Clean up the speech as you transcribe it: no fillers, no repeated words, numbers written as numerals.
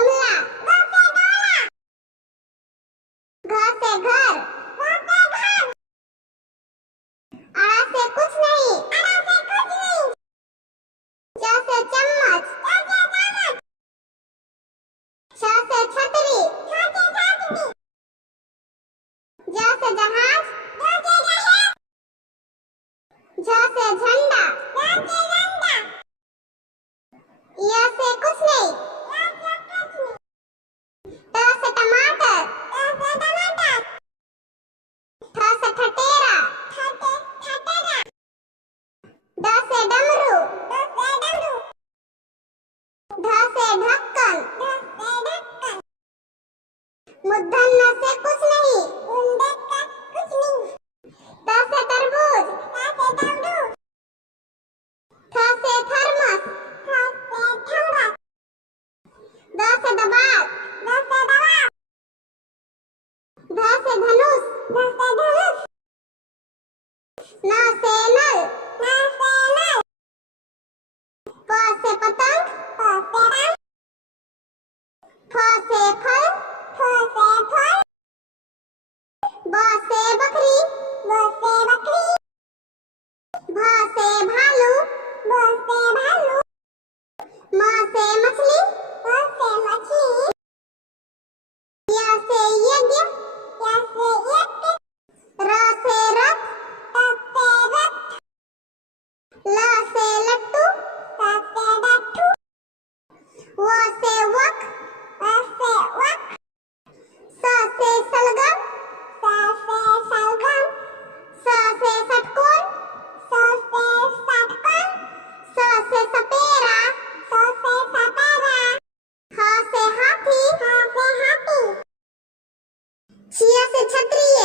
गमला, घ से घर, आ से कुछ नहीं, च से चम्मच, छ से छतरी, ज से जहाज, झ से झंडा, य से कुछ नहीं, त से टमाटर, थ से ठठेरा, ड से डमरू, ढ से ढक्कन, मूर्धन्य से कुछ नहीं, त से तरबूज, थ से थर्मस, द से दबाव, ध से धनुष, न से नल, प से पतंग, फ से फल, ब से बकरी, भ से भालू, म से मछली, य से यज्ञ, र से रथ, ल से लट्टू, व से वक, स से सलगम, स से षटकोण, स से सपेरा, ह से हाथी, छिया से क्षत्रिय,